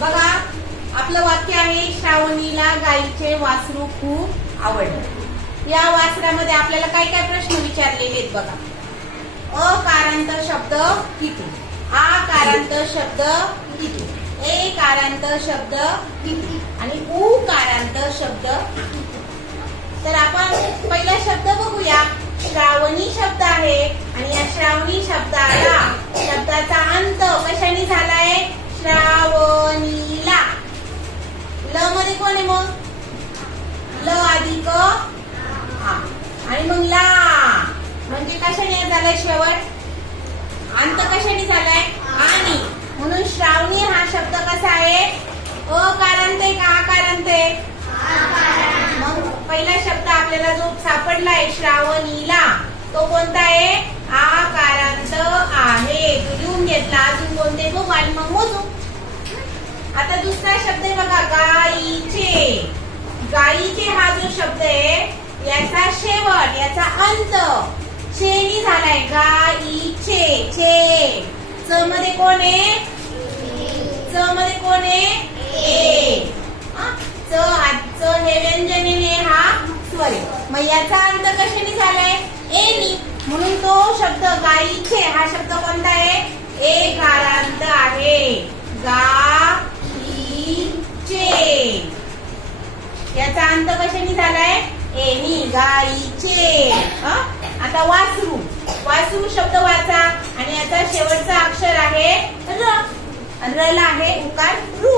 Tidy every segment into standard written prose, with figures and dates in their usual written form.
बघा, आपलं वाक्य आहे श्रावणीला गाईचे वासरू खूप आवडलं. या वासरामध्ये आपल्याला काय काय प्रश्न विचारलेले आहेत बघा. अकारांत शब्द किती, आकारांत शब्द किती, एकारांत शब्द किती आणि उकारांत शब्द किती. तर आपण पहिला शब्द बघूया. श्रावणी शब्द आहे आणि या श्रावणी शब्दाचा अंत कशाने झालाय? श्रावणीला. ल मध्ये कोण आहे मग? ल अधिक आ आणि मग ला म्हणजे कशाने झालाय शेवट? अंत कशाने झालाय? आणि म्हणून श्रावणी हा शब्द कसा आहे? अकारांत आहे का आकारांत आहे? मग पहिला शब्द आपल्याला जो सापडलाय श्रावणीला तो कोणता आहे? आकारांत आहे. तो लिहून घेतला. अजून कोणते बघू आणि मग मोजू. आता दुसरा शब्द आहे बघा, गाईचे. गाईचे हा जो शब्द आहे याचा शेवट, याचा अंत छेनी झालाय. गाईचे. छे. च मध्ये कोण आहे? च मध्ये कोण आहे? ए. च हे व्यंजनेने हा स्वर आहे. मग याचा अंत कशाने झालाय? एनी. म्हणून तो शब्द गाईचे हा शब्द कोणता आहे? एकारांत आहे. गाईचे. याचा अंत कशाने झालाय? एनी. गाईचे. आता वासरू. वासरू शब्द वाचा आणि याचा शेवटचा अक्षर आहे र. र ला आहे उकार रू.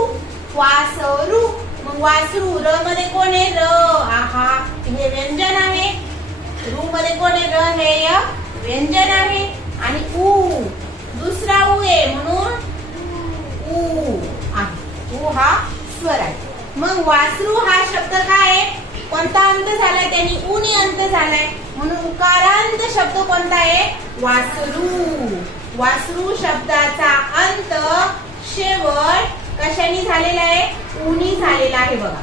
वासरू. मग वासरू. र मध्ये कोण आहे? र. आहा हे व्यंजन आहे. रू मध्ये कोण आहे? र हे व्यंजन आहे. आणि ऊ दुसरा ऊ आहे म्हणून ऊ आहे. ऊ हा स्वर आहे. मग वासरू हा शब्द काय आहे? कोणता अंत झालाय? त्यांनी ऊनी अंत झालाय म्हणून उकारांत शब्द कोणता आहे? वासरू. वासरू शब्दाचा अंत शेवट कशाने झालेला आहे? ऊनी झालेला आहे बघा.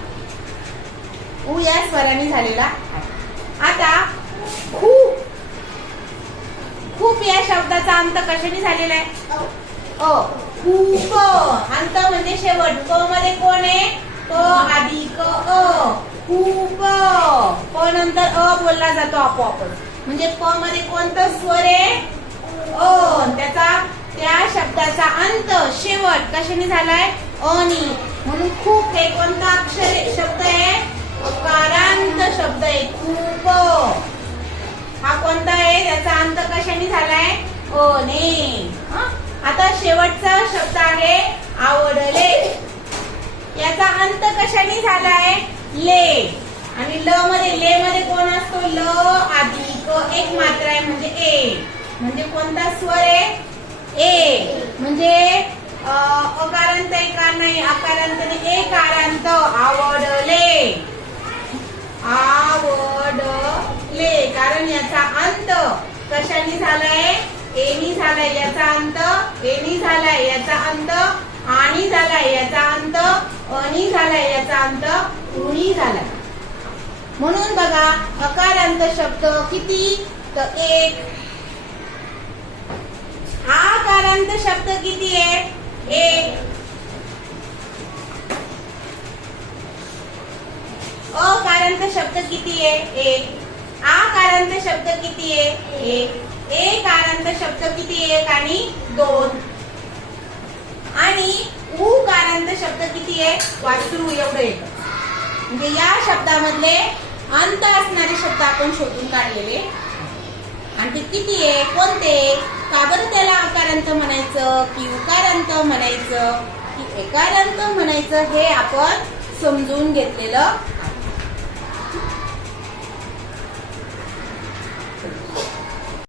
ऊ या स्वराने झालेला आहे. आता खूप. खूप या शब्दाचा अंत कशाने झालेला आहे? खूप. अंत म्हणजे शेवट. क मध्ये कोण आहे? क अधिक अ. खूप. प नंतर अ बोलला जातो आपोआपच. म्हणजे प मध्ये कोणता स्वर आहे? अ. त्या शब्दाचा अंत शेवट कशाने झालाय? अनी. म्हणून खूप हे कोणता अक्षर शब्द आहे? अकारांत शब्द आहे. खूप हा कोणता आहे? त्याचा अंत कशाने झालाय? अने. आता शेवटचा शब्द आहे आवडले. याचा अंत कशाने झालाय? ले. आणि ल मध्ये ले मध्ये कोण असतो? ल अधिक एक मात्रा आहे म्हणजे ए. म्हणजे कोणता स्वर आहे? ए. म्हणजे अकारांत आहे का? नाही. अकारांत एकारांत. आवडले. आवडले. कारण याचा अंत कशाने झालाय? एनी झालाय. याचा अंत एनी झालाय. याचा अंत आणि झालाय. याचा अंत अनी झालाय. याचा अंत उनी झालाय. म्हणून बघा अकारांत शब्द किती? तर एक. आकारांत शब्द किती आहे? एक. अकारांत शब्द किती आहे? एक. आकारांत शब्द किती आहे? एक. एकारांत शब्द किती? एक आणि दोन. आणि उकारांत शब्द किती आहे? वासरू एवढं येतं. म्हणजे या शब्दामधले अंत असणारे शब्द आपण शोधून काढलेले. आणि ते किती आहे? कोणते? का बरं त्याला अकारांत म्हणायचं की उकारांत म्हणायचं की एकारांत म्हणायचं हे आपण समजून घेतलेलं